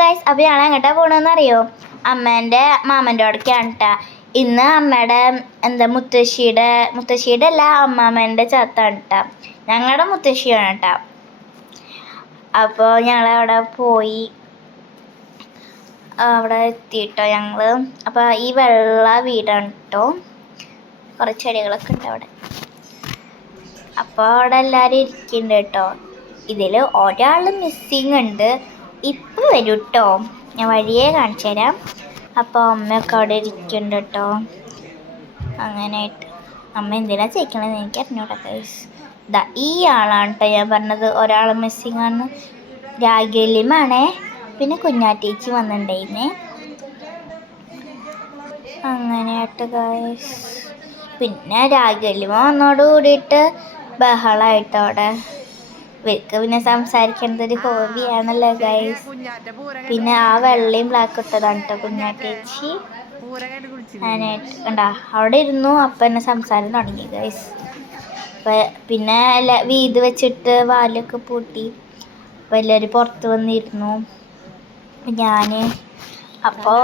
Guys, അപ്പോൾ ഞങ്ങൾ എങ്ങോട്ടാണ് പോകണമെന്ന് അറിയോ? അമ്മേൻ്റെ മാമൻ്റെ അവിടേക്കാണ് കേട്ടോ. ഇന്ന് അമ്മയുടെ മുത്തശ്ശിയുടെ അല്ല, അമ്മാമ്മേൻ്റെ ചത്താണ് കേട്ടോ. ഞങ്ങളുടെ മുത്തശ്ശിയാണ് കേട്ടോ. അപ്പോൾ ഞങ്ങളവിടെ പോയി, അവിടെ എത്തിയിട്ടോ ഞങ്ങൾ. അപ്പോൾ ഈ വെള്ള വീടാണ് കേട്ടോ. കുറേ ചെടികളൊക്കെ ഉണ്ട് അവിടെ. അപ്പോൾ അവിടെ എല്ലാവരും ഇരിക്കുന്നുണ്ട് കേട്ടോ. ഇതിൽ ഒരാൾ മിസ്സിങ് ഉണ്ട്. ഇപ്പം വരും കേട്ടോ, ഞാൻ വഴിയേ കാണിച്ചു തരാം. അപ്പോൾ അമ്മയൊക്കെ അവിടെ ഇരിക്കുന്നുണ്ട് കേട്ടോ. അങ്ങനെയായിട്ട് അമ്മ എന്തിനാണ് ചെയ്യിക്കണമെന്ന് എനിക്ക് അറിഞ്ഞൂടാ ഗൈസ്. ഇതാ ഈ ആളാണ് കേട്ടോ ഞാൻ പറഞ്ഞത്, ഒരാൾ മിസ്സിങ് ആണ്. രാഗലിമാണേ. പിന്നെ കുഞ്ഞാറ്റേച്ചി വന്നിട്ടുണ്ടായിരുന്നേ. അങ്ങനെയായിട്ട് ഗൈസ്, പിന്നെ രാഗലിമ വന്നോട് കൂടിയിട്ട് ബഹളമായിട്ട് അവിടെ. ഇവർക്ക് പിന്നെ സംസാരിക്കേണ്ടത് ഒരു ഹോബിയാണല്ലോ ഗൈസ്. പിന്നെ ആ വെള്ളയും ബ്ലാക്ക് ഇട്ടതാണ് കേട്ടോ കുഞ്ഞാറ്റേച്ചി. അങ്ങനെയായിട്ട് കണ്ടാ അവിടെ ഇരുന്നു. അപ്പം എന്നെ സംസാരം തുടങ്ങി ഗൈസ്. പിന്നെ വീത് വെച്ചിട്ട് വാലൊക്കെ പൂട്ടി അപ്പോൾ എല്ലാവരും പുറത്ത് വന്നിരുന്നു. ഞാൻ അപ്പോൾ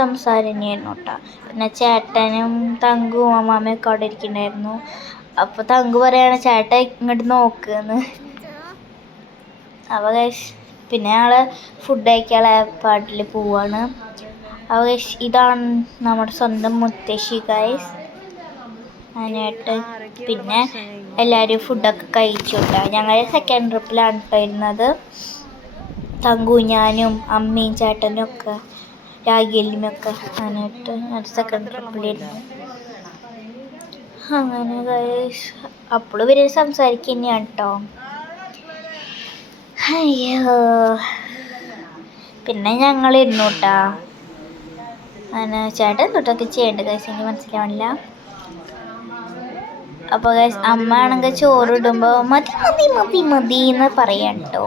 സംസാരം തന്നെയായിരുന്നു കേട്ടോ. പിന്നെ ചേട്ടനും തങ്കും അമ്മാമ്മയൊക്കെ അവിടെ ഇരിക്കുന്നുണ്ടായിരുന്നു. അപ്പോൾ തങ്കു പറയാണ് ചേട്ടൻ ഇങ്ങോട്ട് നോക്കുന്ന്. അപ്പോൾ ഗൈസ് പിന്നെ ഞങ്ങൾ ഫുഡ് കഴിക്കാനുള്ള ഏർപ്പാട്ടിൽ പോവാണ്. അപ്പോൾ ഗൈസ് ഇതാണ് നമ്മുടെ സ്വന്തം മുത്തശ്ശി ഗൈസ്. അതിനായിട്ട് പിന്നെ എല്ലാവരും ഫുഡൊക്കെ കഴിച്ചു കേട്ടോ. ഞങ്ങൾ സെക്കൻഡ് ട്രിപ്പിലാണ് കേട്ടോ ഇരുന്നത്. തങ്കു, ഞാനും അമ്മയും ചേട്ടനും ഒക്കെ രാഗിയല്ലുമൊക്കെ. അതിനായിട്ട് ഞാൻ സെക്കൻഡ് ട്രിപ്പിലിരുന്നു. അങ്ങനെ ഗൈസ് അപ്പോൾ ഇവർ സംസാരിക്കുക തന്നെയാണ് കേട്ടോ. അയ്യോ, പിന്നെ ഞങ്ങൾ ഇരുന്നു കേട്ടോ. അങ്ങനെ ചേട്ടൻ തൊട്ടൊക്കെ ചെയ്യേണ്ടത് ഗൈസ്, എനിക്ക് മനസ്സിലാവണില്ല. അപ്പോൾ ഗൈസ് അമ്മ ആണെങ്കിൽ ചോറിടുമ്പോൾ മതി മതി മതി മതി എന്ന് പറയാം കേട്ടോ.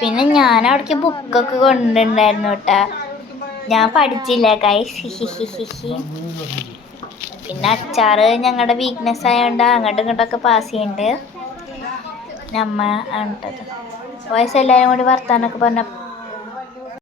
പിന്നെ ഞാൻ അവിടേക്ക് ബുക്കൊക്കെ കൊണ്ടുണ്ടായിരുന്നു കേട്ടോ. ഞാൻ പഠിച്ചില്ല ഗൈസ്, ഹിഹിഹിഹി. പിന്നെ അച്ചാറ് ഞങ്ങളുടെ വീക്ക്നെസ് ആയതുകൊണ്ട് അങ്ങോട്ടും ഇങ്ങോട്ടൊക്കെ പാസ് ചെയ്യുന്നുണ്ട്. അമ്മ ആണിട്ടത്. വയസ്സ് എല്ലാവരും കൂടി വർത്താനൊക്കെ പറഞ്ഞ